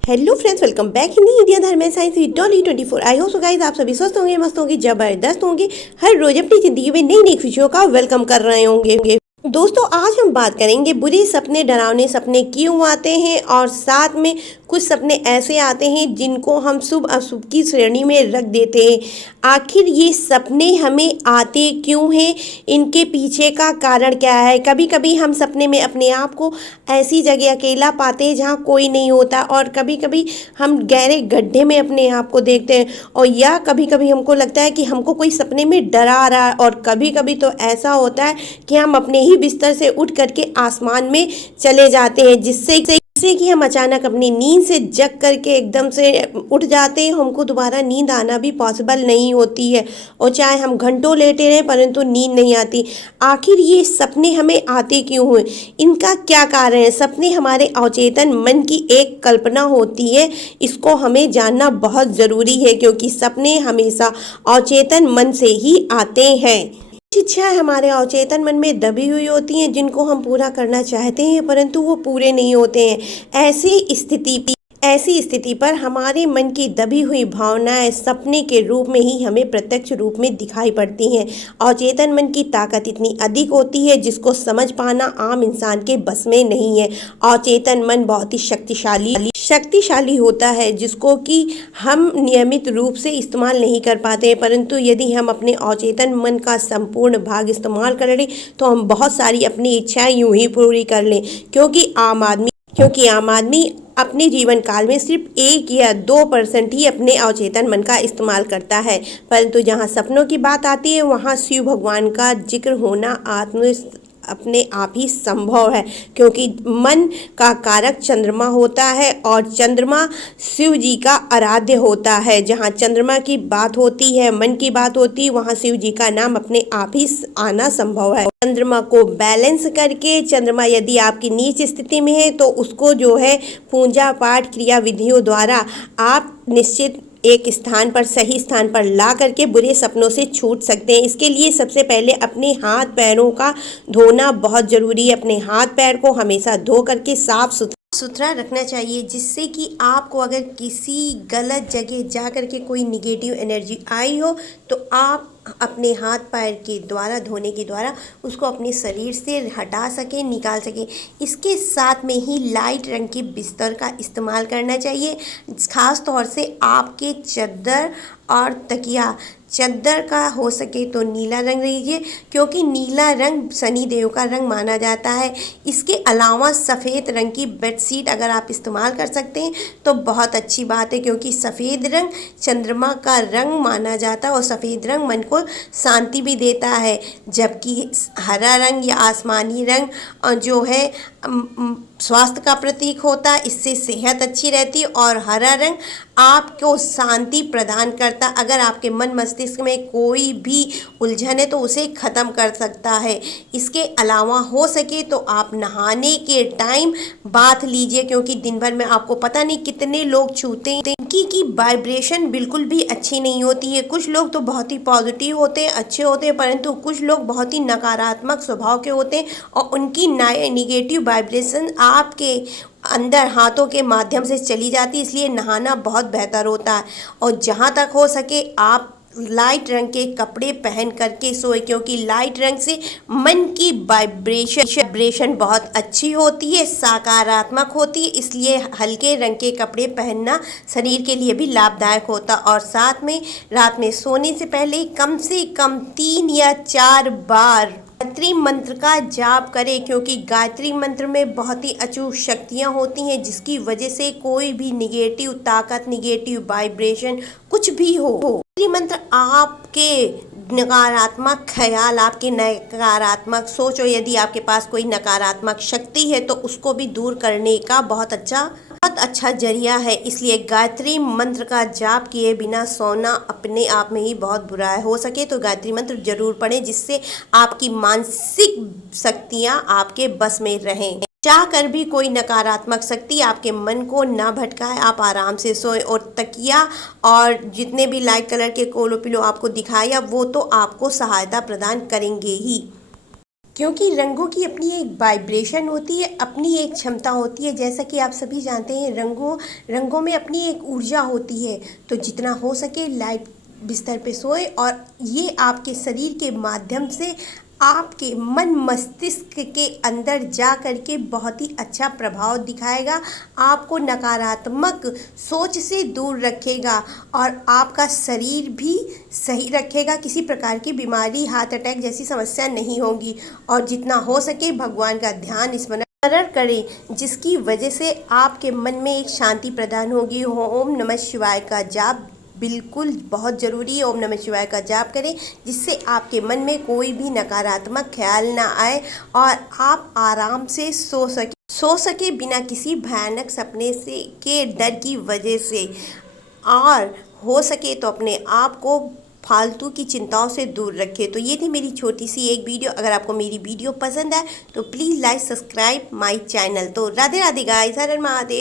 Hello friends, welcome back Hindi India धर्म science with Dolly 24। I hope so guys आप सभी स्वस्थ होंगे, मस्त होंगे, जबरदस्त होंगे, हर रोज अपनी जिंदगी में नई नई खुशियों का वेलकम कर रहे होंगे। दोस्तों, आज हम बात करेंगे बुरे सपने, डरावने सपने क्यों आते हैं और साथ में कुछ सपने ऐसे आते हैं जिनको हम शुभ अशुभ की श्रेणी में रख देते हैं। आखिर ये सपने हमें आते क्यों हैं, इनके पीछे का कारण क्या है। कभी कभी हम सपने में अपने आप को ऐसी जगह अकेला पाते हैं जहाँ कोई नहीं होता, और कभी कभी हम गहरे गड्ढे में अपने आप को देखते हैं, और या कभी कभी हमको लगता है कि हमको कोई सपने में डरा रहा है। और कभी कभी तो ऐसा होता है कि हम अपने ही बिस्तर से उठ करके आसमान में चले जाते हैं, जिससे कि हम अचानक अपनी नींद से जग करके एकदम से उठ जाते हैं। हमको दोबारा नींद आना भी पॉसिबल नहीं होती है, और चाहे हम घंटों लेटे रहें परंतु नींद नहीं आती। आखिर ये सपने हमें आते क्यों हुए, इनका क्या कारण है। सपने हमारे अवचेतन मन की एक कल्पना होती है, इसको हमें जानना बहुत ज़रूरी है, क्योंकि सपने हमेशा अवचेतन मन से ही आते हैं। कुछ इच्छाएं हमारे अवचेतन मन में दबी हुई होती हैं, जिनको हम पूरा करना चाहते हैं परंतु वो पूरे नहीं होते हैं। ऐसी स्थिति पर हमारे मन की दबी हुई भावनाएं सपने के रूप में ही हमें प्रत्यक्ष रूप में दिखाई पड़ती हैं। अवचेतन मन की ताकत इतनी अधिक होती है जिसको समझ पाना आम इंसान के बस में नहीं है। अवचेतन मन बहुत ही शक्तिशाली होता है, जिसको कि हम नियमित रूप से इस्तेमाल नहीं कर पाते हैं। परंतु यदि हम अपने अवचेतन मन का संपूर्ण भाग इस्तेमाल कर लें तो हम बहुत सारी अपनी इच्छाएं यूं ही पूरी कर लें, क्योंकि आम आदमी अपने जीवन काल में सिर्फ 1 या 2% ही अपने अवचेतन मन का इस्तेमाल करता है। परंतु जहाँ सपनों की बात आती है वहाँ शिव भगवान का जिक्र होना अपने आप ही संभव है, क्योंकि मन का कारक चंद्रमा होता है और चंद्रमा शिव जी का आराध्य होता है। जहाँ चंद्रमा की बात होती है, मन की बात होती है, वहाँ शिव जी का नाम अपने आप ही आना संभव है। चंद्रमा को बैलेंस करके, चंद्रमा यदि आपकी नीच स्थिति में है तो उसको जो है पूजा पाठ क्रिया विधियों द्वारा आप निश्चित एक स्थान पर, सही स्थान पर ला करके बुरे सपनों से छूट सकते हैं। इसके लिए सबसे पहले अपने हाथ पैरों का धोना बहुत ज़रूरी है। अपने हाथ पैर को हमेशा धो करके साफ सुथरा रखना चाहिए, जिससे कि आपको अगर किसी गलत जगह जा करके कोई निगेटिव एनर्जी आई हो तो आप अपने हाथ पैर के द्वारा, धोने के द्वारा उसको अपने शरीर से हटा सकें, निकाल सकें। इसके साथ में ही लाइट रंग के बिस्तर का इस्तेमाल करना चाहिए। ख़ास तौर से आपके चादर और तकिया, चादर का हो सके तो नीला रंग लीजिए, क्योंकि नीला रंग शनि देव का रंग माना जाता है। इसके अलावा सफ़ेद रंग की बेडशीट अगर आप इस्तेमाल कर सकते हैं तो बहुत अच्छी बात है, क्योंकि सफ़ेद रंग चंद्रमा का रंग माना जाता है और सफ़ेद रंग मन को शांति भी देता है। जबकि हरा रंग या आसमानी रंग जो है स्वास्थ्य का प्रतीक होता है, इससे सेहत अच्छी रहती है, और हरा रंग आपको शांति प्रदान करता। अगर आपके मन मस्तिष्क में कोई भी उलझन है तो उसे ख़त्म कर सकता है। इसके अलावा हो सके तो आप नहाने के टाइम बाथ लीजिए, क्योंकि दिन भर में आपको पता नहीं कितने लोग छूते हैं, की वाइब्रेशन बिल्कुल भी अच्छी नहीं होती है। कुछ लोग तो बहुत ही पॉजिटिव होते हैं, अच्छे होते हैं, परंतु कुछ लोग बहुत ही नकारात्मक स्वभाव के होते हैं और उनकी निगेटिव वाइब्रेशन आपके अंदर हाथों के माध्यम से चली जाती है। इसलिए नहाना बहुत बेहतर होता है, और जहाँ तक हो सके आप लाइट रंग के कपड़े पहन करके सोए, क्योंकि लाइट रंग से मन की वाइब्रेशन बहुत अच्छी होती है, सकारात्मक होती है। इसलिए हल्के रंग के कपड़े पहनना शरीर के लिए भी लाभदायक होता। और साथ में रात में सोने से पहले कम से कम 3 या 4 बार गायत्री मंत्र का जाप करें, क्योंकि गायत्री मंत्र में बहुत ही अचूक शक्तियाँ होती हैं, जिसकी वजह से कोई भी निगेटिव ताकत, निगेटिव वाइब्रेशन कुछ भी हो, गायत्री मंत्र आपके नकारात्मक ख्याल, आपकी नकारात्मक सोच, और यदि आपके पास कोई नकारात्मक शक्ति है तो उसको भी दूर करने का बहुत अच्छा जरिया है। इसलिए गायत्री मंत्र का जाप किए बिना सोना अपने आप में ही बहुत बुरा है। हो सके तो गायत्री मंत्र जरूर पढ़ें, जिससे आपकी मानसिक शक्तियाँ आपके बस में रहें। चाह कर भी कोई नकारात्मक शक्ति आपके मन को ना भटकाए, आप आराम से सोए। और तकिया और जितने भी लाइट कलर के कोलो पिलो आपको दिखाया, वो तो आपको सहायता प्रदान करेंगे ही। क्योंकि रंगों की अपनी एक वाइब्रेशन होती है, अपनी एक क्षमता होती है। जैसा कि आप सभी जानते हैं, रंगों में अपनी एक ऊर्जा होती है। तो जितना हो सके लाइट बिस्तर पे सोए, और ये आपके शरीर के माध्यम से आपके मन मस्तिष्क के अंदर जा कर के बहुत ही अच्छा प्रभाव दिखाएगा, आपको नकारात्मक सोच से दूर रखेगा और आपका शरीर भी सही रखेगा। किसी प्रकार की बीमारी, हार्ट अटैक जैसी समस्या नहीं होगी। और जितना हो सके भगवान का ध्यान स्मरण करें, जिसकी वजह से आपके मन में एक शांति प्रदान होगी। ओम नमः शिवाय का जाप बिल्कुल बहुत ज़रूरी है। ओम नमः शिवाय का जाप करें, जिससे आपके मन में कोई भी नकारात्मक ख्याल ना आए और आप आराम से सो सके बिना किसी भयानक सपने से के डर की वजह से। और हो सके तो अपने आप को फालतू की चिंताओं से दूर रखें। तो ये थी मेरी छोटी सी एक वीडियो। अगर आपको मेरी वीडियो पसंद आए तो please like subscribe my channel. तो राधे राधे गाइस, हर हर महादेव।